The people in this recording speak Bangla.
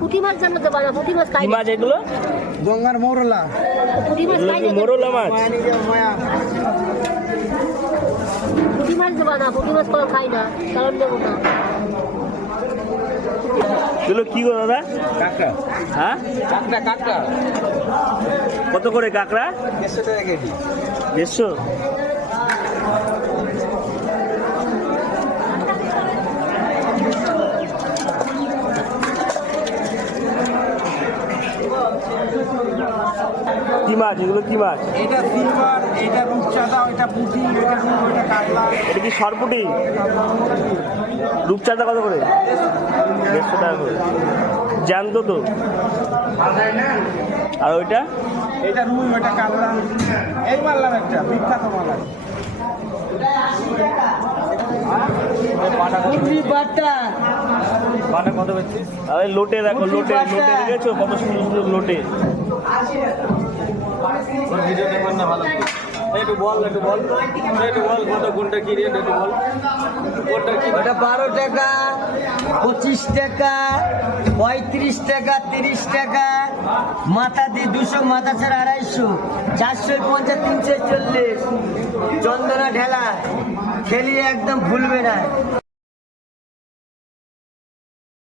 পুঁটি মাছ জানো তো বানা পুঁটি মাছ খাই মাছ এগুলো গঙ্গার মৌরলা পুঁটি মাছ খাই মোরলা মাছ পুঁটি মাছ দেবা না পুঁটি মাছ কল খাই না কারণ দেবো না এগুলো কি গো দাদা? কাঁকড়া। হ্যাঁ কাঁকড়া কাঁকড়া কত করে কাঁকড়া? 150 টাকা কেজি। 150। কি মাছ এগুলো? কি মাছ? এটা সিলভার, এটা রূপচাঁদা, এটা পুঁটি, এটা রুই, এটা কাতলা। এটা কি সরপুটি? রূপচাঁদা কত করে? 150 টাকা করে। জ্যান্ত তো। আর ওইটা? এটা রুই, এটা কাতলা। এই মারলাম একটা বিখ্যাত মাল। বাটা কত বেচছিস? আরে লোটে দেখো, লোটে লোটে দেখেছো কত সুন্দর সুন্দর লোটে। ভিডিও দেখবেন না ভালো করে। একটু বল কত কোনটা কি রেট একটু বল। কোনটা কি? ওটা 12 টাকা, 25 টাকা, 35 টাকা, 30 টাকা, মাথা দিয়ে 200, মাথা ছাড়া 250, 450, 340। চন্দনা ঢেলা খেলিয়ে একদম ভুলবে না।